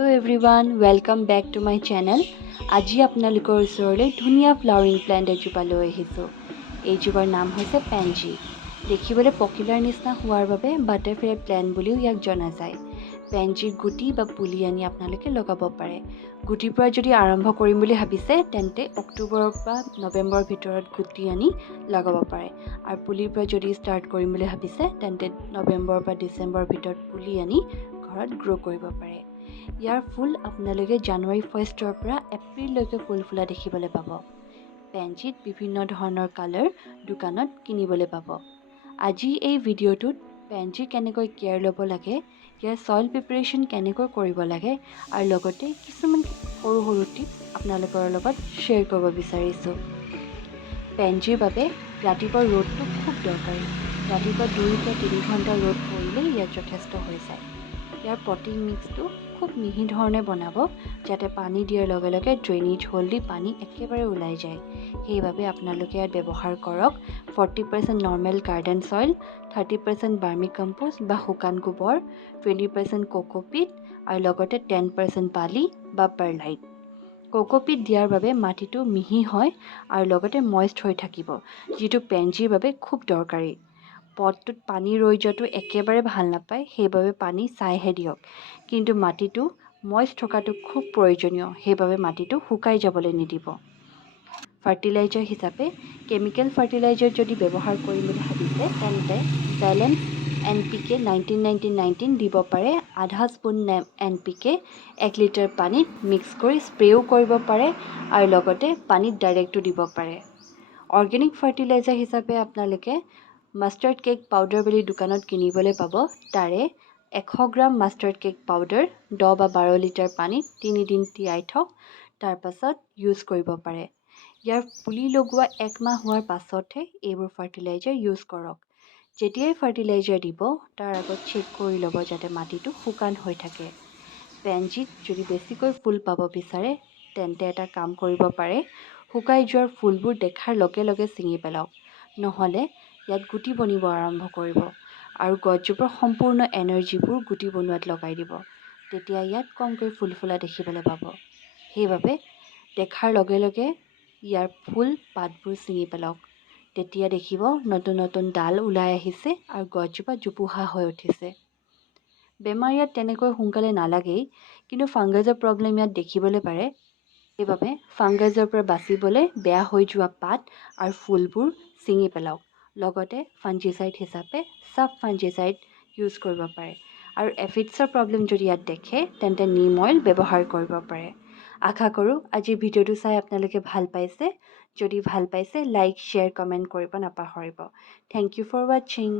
Hello everyone, welcome back to my channel. আজি আপোনালোকৰ ওচৰলৈ ধুনীয়া ফ্লাৱাৰিং প্লান্ট এজোপা লৈ আহিছোঁ। এইজোপাৰ নাম হৈছে পেনজি। দেখিবলৈ পকিলাৰ নিচিনা হোৱাৰ বাবে বাটাৰফ্লাই প্লান্ট বুলিও ইয়াক জনা যায়। পেনজিৰ গুটি বা পুলি আনি আপোনালোকে লগাব পাৰে। গুটিৰ পৰা যদি আৰম্ভ কৰিম বুলি ভাবিছে তেন্তে অক্টোবৰৰ পৰা নৱেম্বৰৰ ভিতৰত গুটি আনি লগাব পাৰে। আৰু পুলিৰ পৰা যদি ষ্টাৰ্ট কৰিম বুলি ভাবিছে তেন্তে নৱেম্বৰৰ পৰা ডিচেম্বৰৰ ভিতৰত পুলি আনি ঘৰত গ্ৰ' কৰিব পাৰে। ইয়াৰ ফুল আপোনালোকে জানুৱাৰী 1ৰ পৰা এপ্ৰিললৈকে ফুল ফুলা দেখিবলৈ পাব। পেনজিত বিভিন্ন ধৰণৰ কালাৰ দোকানত কিনিবলৈ পাব। আজি এই ভিডিঅ'টোত পেনজি কেনেকৈ কেয়াৰ ল'ব লাগে, ইয়াৰ ছইল প্ৰিপাৰেশ্যন কেনেকৈ কৰিব লাগে আৰু লগতে কিছুমান সৰু সৰু টিপছ আপোনালোকৰ লগত শ্বেয়াৰ কৰিব বিচাৰিছোঁ। পেনজিৰ বাবে ৰাতিপুৱা ৰ'দটো খুব দৰকাৰী। ৰাতিপুৱা 2 পৰা 3 ঘণ্টা ৰ'দ পৰিলেই ইয়াত যথেষ্ট হৈ যায়। ইয়াৰ পটিং মিক্সটো খুব মিহি ধৰণে বনাব যাতে পানী দিয়াৰ লগে লগে ড্ৰেইনেজ হোল দি পানী একেবাৰে ওলাই যায়। সেইবাবে আপোনালোকে ইয়াত ব্যৱহাৰ কৰক 40% নৰ্মেল গাৰ্ডেন ছইল, 30% বাৰ্মি কম্পোষ্ট বা শুকান গোবৰ, 20% কোকোপিট আৰু লগতে 10% বালি বা পাৰ্লাইট। কোকোপিট দিয়াৰ বাবে মাটিটো মিহি হয় আৰু লগতে মইষ্ট হৈ থাকিব, যিটো পেনজিৰ বাবে খুব দৰকাৰী। পটটোত পানী ৰৈ যোৱাটো একেবাৰে ভাল নাপায়, সেইবাবে পানী চাইহে দিয়ক। কিন্তু মাটিটো মইষ্ট থকাটো খুব প্ৰয়োজনীয়, সেইবাবে মাটিটো শুকাই যাবলৈ নিদিব। ফাৰ্টিলাইজাৰ হিচাপে কেমিকেল ফাৰ্টিলাইজাৰ যদি ব্যৱহাৰ কৰিম বুলি ভাবিছে তেন্তে বেলেঞ্চ NPK 19-19-19 দিব পাৰে। আধা স্পুন NPK 1 লিটাৰ পানীত মিক্স কৰি স্প্ৰেও কৰিব পাৰে আৰু লগতে পানীত ডাইৰেক্টো দিব পাৰে। অৰ্গেনিক ফাৰ্টিলাইজাৰ হিচাপে আপোনালোকে মাষ্টাৰ্ড কেক পাউডাৰ বুলি দোকানত কিনিবলৈ পাব। তাৰে 100 গ্ৰাম মাষ্টাৰ্ড কেক পাউডাৰ 10 বা 12 লিটাৰ পানীত 3 দিন তিয়াই থওক, তাৰপাছত ইউজ কৰিব পাৰে। ইয়াৰ পুলি লগোৱা 1 মাহ হোৱাৰ পাছতহে এইবোৰ ফাৰ্টিলাইজাৰ ইউজ কৰক। যেতিয়াই ফাৰ্টিলাইজাৰ দিব তাৰ আগত চেক কৰি ল'ব যাতে মাটিটো শুকান হৈ থাকে। পেনজিত যদি বেছিকৈ ফুল পাব বিচাৰে তেন্তে এটা কাম কৰিব পাৰে, শুকাই যোৱাৰ ফুলবোৰ দেখাৰ লগে লগে ছিঙি পেলাওক, নহ'লে ইয়াত গুটি বনিব আৰম্ভ কৰিব আৰু গছজোপাৰ সম্পূৰ্ণ এনাৰ্জিবোৰ গুটি বনোৱাত লগাই দিব। তেতিয়া ইয়াত কমকৈ ফুল ফুলা দেখিবলৈ পাব। সেইবাবে দেখাৰ লগে লগে ইয়াৰ ফুল পাতবোৰ ছিঙি পেলাওক। তেতিয়া দেখিব নতুন নতুন ডাল ওলাই আহিছে আৰু গছজোপা জোপোহা হৈ উঠিছে। বেমাৰ ইয়াত তেনেকৈ সোনকালে নালাগেই, কিন্তু ফাংগাছৰ প্ৰব্লেম ইয়াত দেখিবলৈ পাৰে। সেইবাবে ফাংগাছৰ পৰা বাচিবলৈ বেয়া হৈ যোৱা পাত আৰু ফুলবোৰ ছিঙি পেলাওক। লগতে ফাঞ্জিচাইড হিচাপে চাব ফাঞ্জিচাইড ইউজ কৰিব পাৰে। আৰু এফিডছৰ প্ৰব্লেম যদি ইয়াত দেখে তেন্তে নিম অইল ব্যৱহাৰ কৰিব পাৰে। আশা কৰোঁ আজিৰ ভিডিঅ'টো চাই আপোনালোকে ভাল পাইছে। যদি ভাল পাইছে লাইক, শ্বেয়াৰ, কমেণ্ট কৰিব নাপাহৰিব। থেংক ইউ ফৰ ৱাচিং।